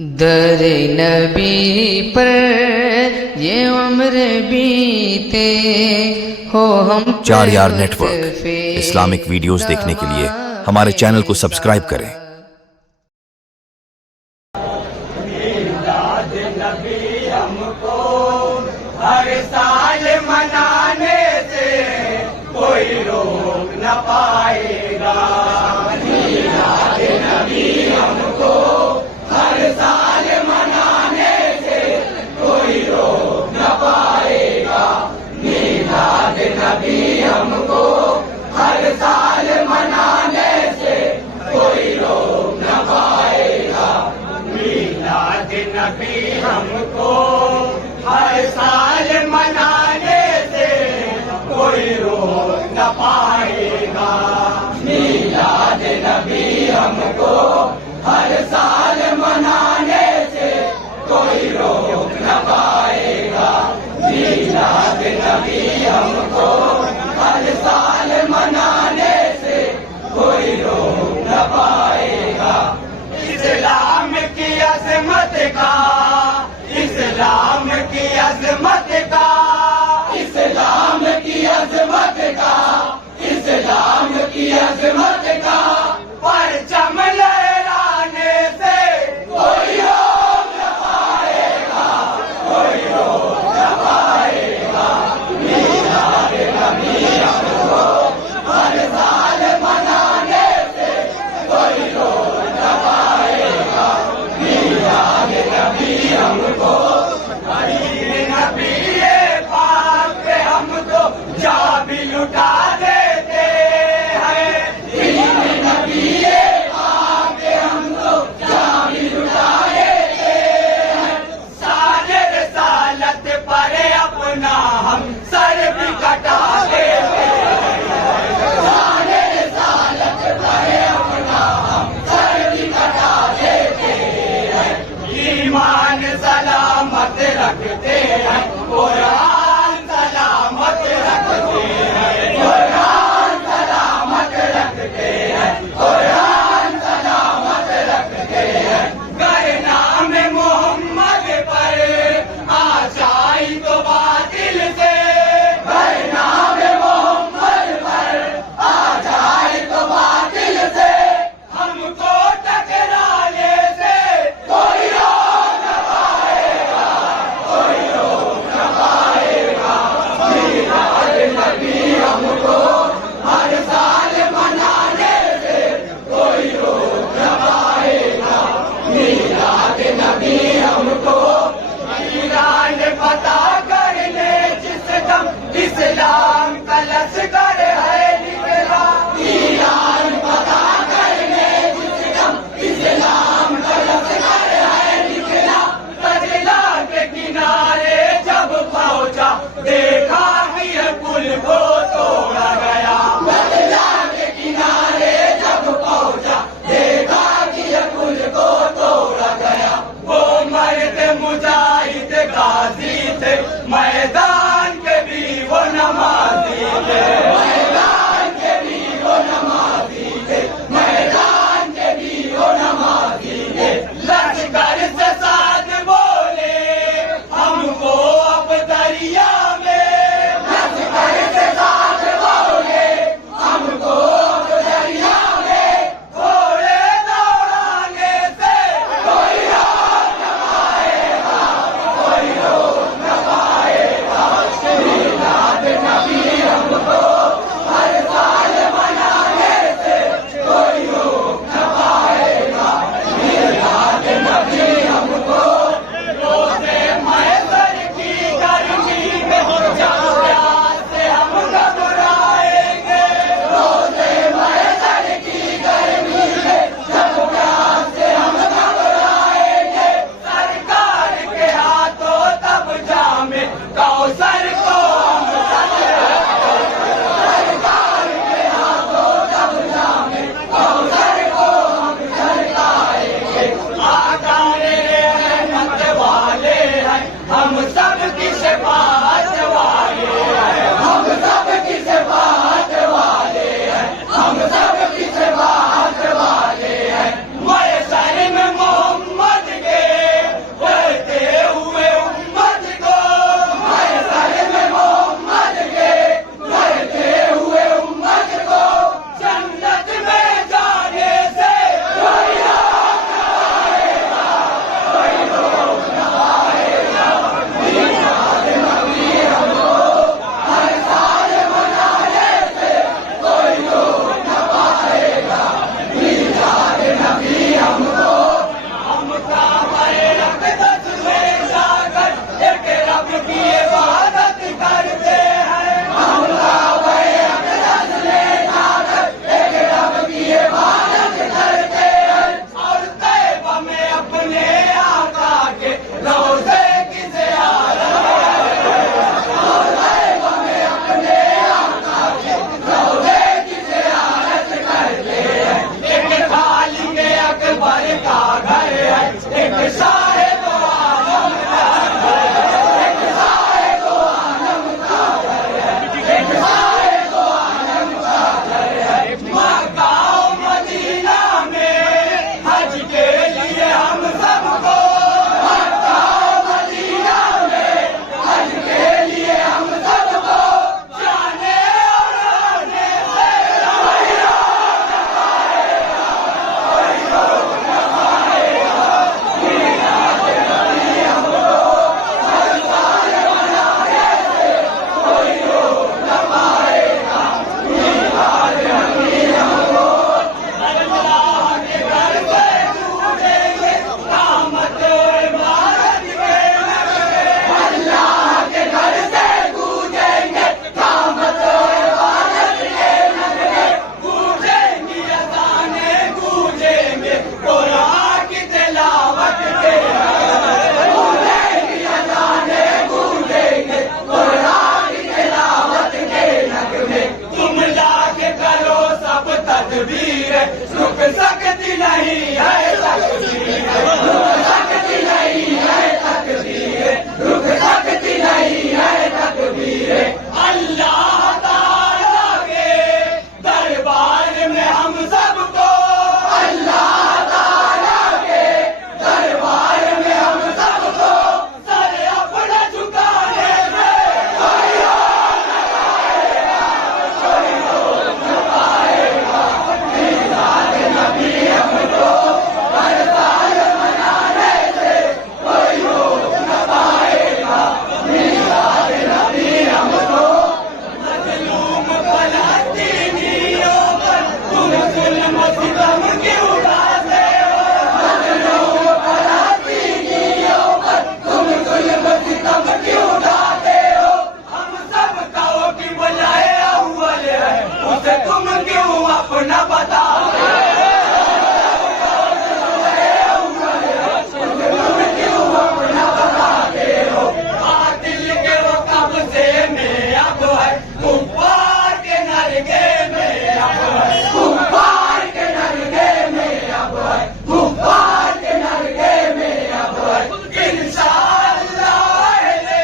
दरे नबी पर ये उम्र बीते हो हम चार यार नेटवर्क इस्लामिक वीडियोस देखने के लिए हमारे चैनल को सब्सक्राइब करें। नबी हमको हर साल मनाने से कोई रोक न पाएगा। मीलाद नबी हमको हर साल मनाने से कोई रोक न पाएगा। मीलाद नबी हमको हर साल मनाने से कोई रोक न पाएगा। मीलाद नबी हमको हर साल मनाने से कोई रोक न पाएगा। मीलाद नबी हमको हर साल मनाने से कोई रोक न पाएगा। मीलाद नबी हमको हर साल मनाने से कोई रोक न पाएगा। इस्लाम की अजमत का, इस्लाम की अजमत का, इस्लाम की अजमत का, इस्लाम की अजमत का परचम लहराने से तकदीर रुक सकती नहीं है तकदीर, रुक सकती नहीं है तकदीर, रुक सकती नहीं है तकदीर। अल्लाह ताला के दरबार में हम सबको, अल्लाह ताला के दरबार में हम सबको सर अपना झुकाने से कोई और न पाएगा, कोई और न पाएगा। मिलाद नबी हमको हर साल मनाने से कोई और न पाएगा। मिलाद नबी हमको मजलूम फलस्तीनियों पर तुम जुल्म सितम क्यों ढाते हो, मजलूम फलस्तीनियों पर तुम जुल्म सितम क्यों ढाते हो। हम सब कहो कि बुलाए अव्वल है, उसे तुम क्यों अपना बताते हो। बातिल के वो कब्जे में अब है, कुफ्फार के नरगे में अब है, कुफ्फार के नरगे में अब है, कुफ्फार के नरगे में अब है। इंशाअल्लाह अहले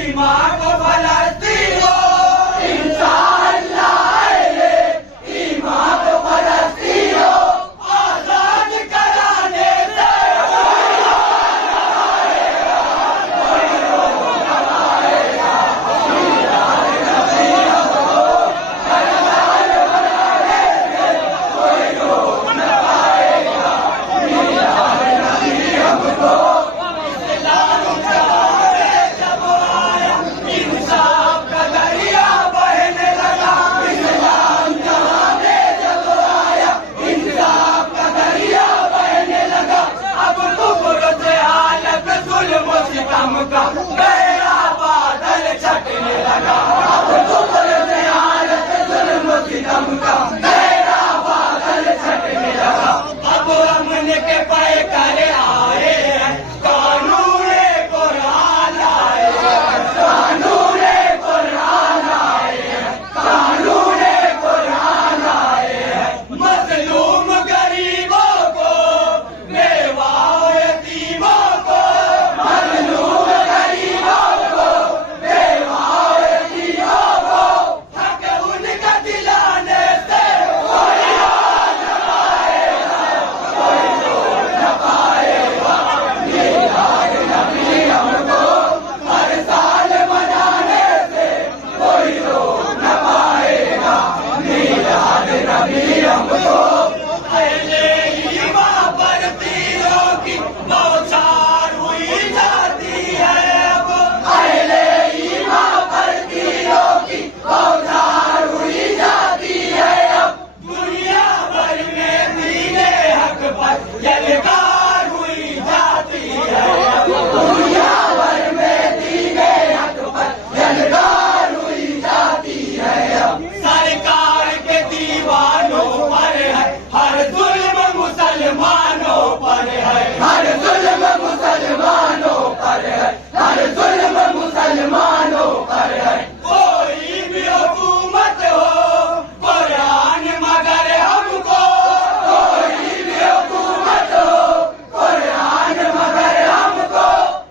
ईमान को फलस्तीन हो, इंशाअल्लाह अहले ईमान को फलस्तीन हो। आजाद कराने से इंसाफ का दरिया बहने लगा, इस्लाम जहां में जब आया, इंसाफ का दरिया बहने लगा। अब कुफ्र से हालत जुल्म सितम का गहरा बादल छटने लगा, अब कुफ्र से हालत जुल्म सितम का गहरा बादल छटने लगा। अब अमन के पैकर आए हैं, कानून कुरान आए हैं, कानून कुरान आए हैं, कानून कुरान आए हैं। मजलूम गरीबों को, बेवाओं यतीमों को, मजलूम गरीबों को, बेवाओं यतीमों को हक उनका दिलाने से कोई और न पाएगा, कोई और न पाएगा। मिलाद नबी हमको हर साल मनाने से कोई और न पाएगा। मिलाद नबी हमको अहले ईमान पर तीरों की बौछार हुई जाती है। अब अहले ईमान पर तीरों की बौछार हुई जाती है। अब दुनिया भर में दीने हक पर यलगार हुई जाती है। अब दुनिया भर में दीने हक पर यलगार हुई जाती है। अब सरकार के दीवानों पर है हर जुल्म, मुसलमानों पर है हर जुल्म, मुसलमानों पर है हर जुल्म, मुसलमानों पर है। कोई भी हुकूमत हो कुरान मगर हमको, कोई भी हुकूमत हो कुरान मगर हमको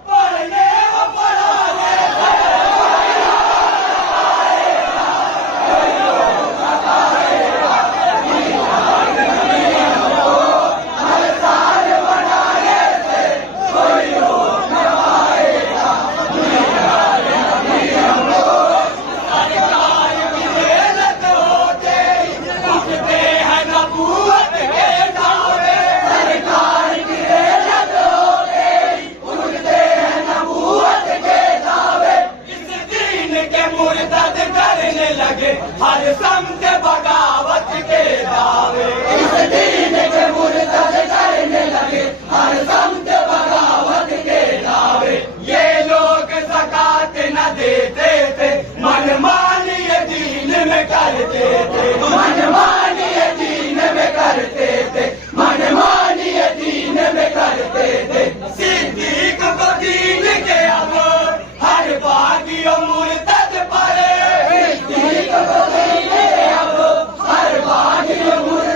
पढ़ने व पढ़ाने से कोई और न पाएगा, कोई और न पाएगा। हर साल मनाने से कोई और न पाएगा। मिलाद नबी हमको सरकार की मेहनत होते ही उठते हैं नबूवत के दावे, सरकार की मेहनत होते ही उठते हैं नबूवत के दावे। इस दीन के मुर्तद करने लगे हर समत बगावत के दावे, इस दीन के मुर्तद करने लगे हर समत बगावत के दावे। ये लोग ज़कात न देते थे, मनमानी ये दीन में करते थे, मनमानी ये दीन में करते थे, मनमानी ये दीन में करते थे। सिद्दीक को दीन के अब हर बागी और मुर्तद पड़े, सिद्दीक को दीन के अब हर बागी और मुर्तद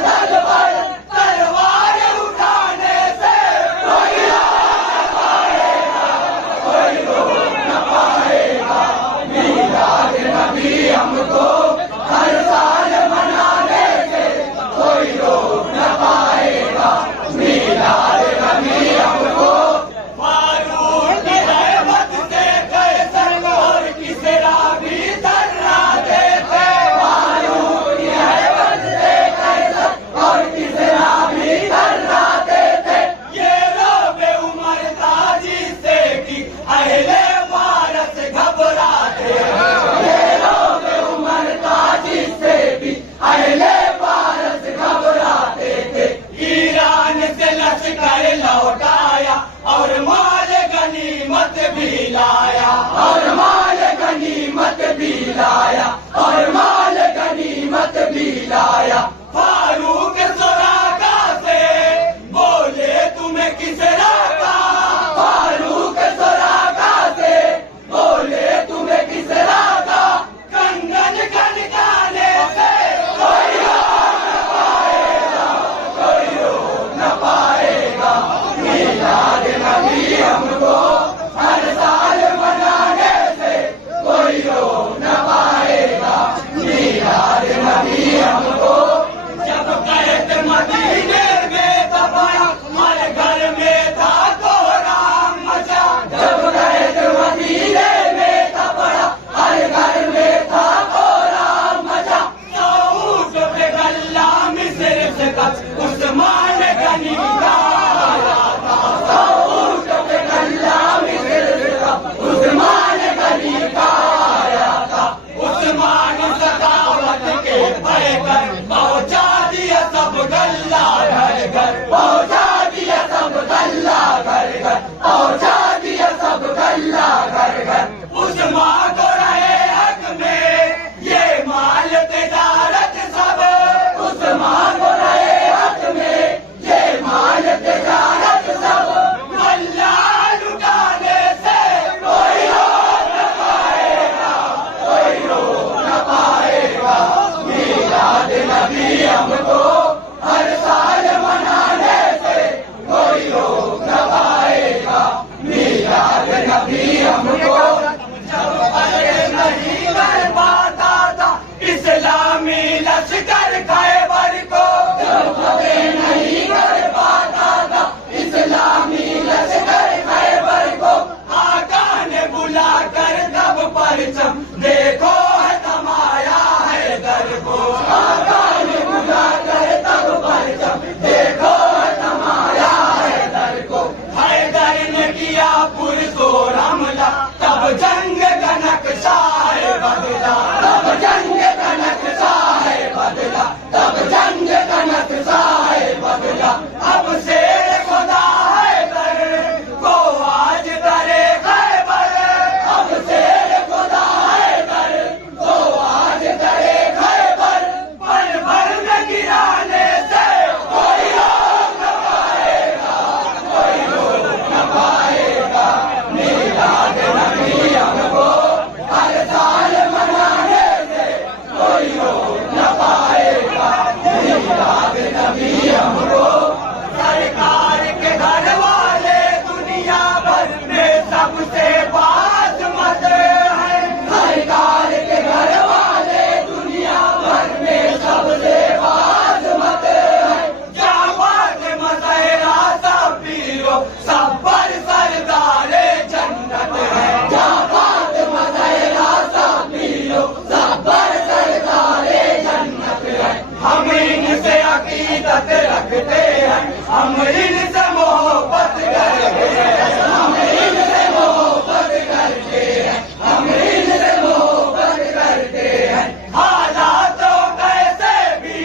हम इनसे मोहब्बत करते हैं, हम इनसे मोहब्बत करते हैं, हम इनसे मोहब्बत करते हैं। हालातों कैसे भी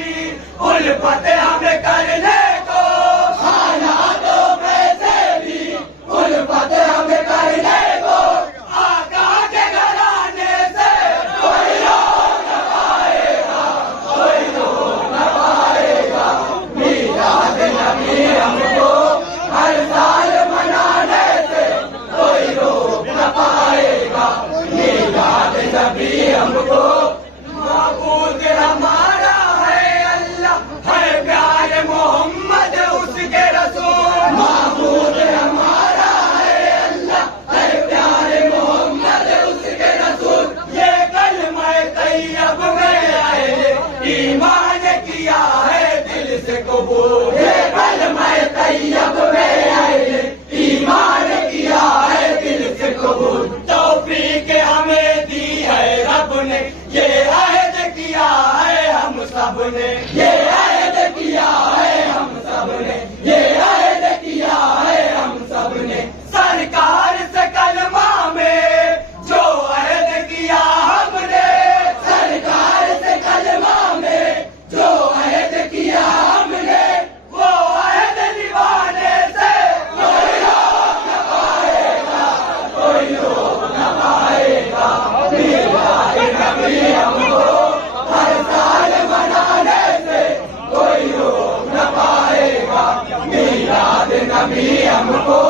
उल्फत हमें करने को, हालातों कैसे भी उल्फत हमें करने को। आका के घराने से कोई रोक न पाएगा, कोई रोक न पाएगा। मीलाद नबी हमको हर साल मनाने से कोई रोक न पाएगा। मीलाद नबी हमको माबूद हमारा है अल्लाह, है प्यारे मोहम्मद उसके रसूल। माबूद हमारा है अल्लाह, है प्यारे मोहम्मद उसके रसूल। ये कलमा तैयब में आए ईमान किया है दिल से कबूल। ये कलमा तैयब में आए ईमान किया है दिल से कबूल। तौफीक हमें दी है रब ने, ये अहद किया है हम सब ने, ये अहद किया है हम सब ने, ये अहद किया है हम सब ने। सरकार से कलमा में जो अहद किया हमने, सरकार से कलमा में जो अहद किया हमने, वो अहद निभाने से कोई रोक न पाएगा, कोई रोक न पाएगा। मीलाद नबी हमको हर साल मनाने से कोई रोक न पाएगा। मीलाद नबी हमको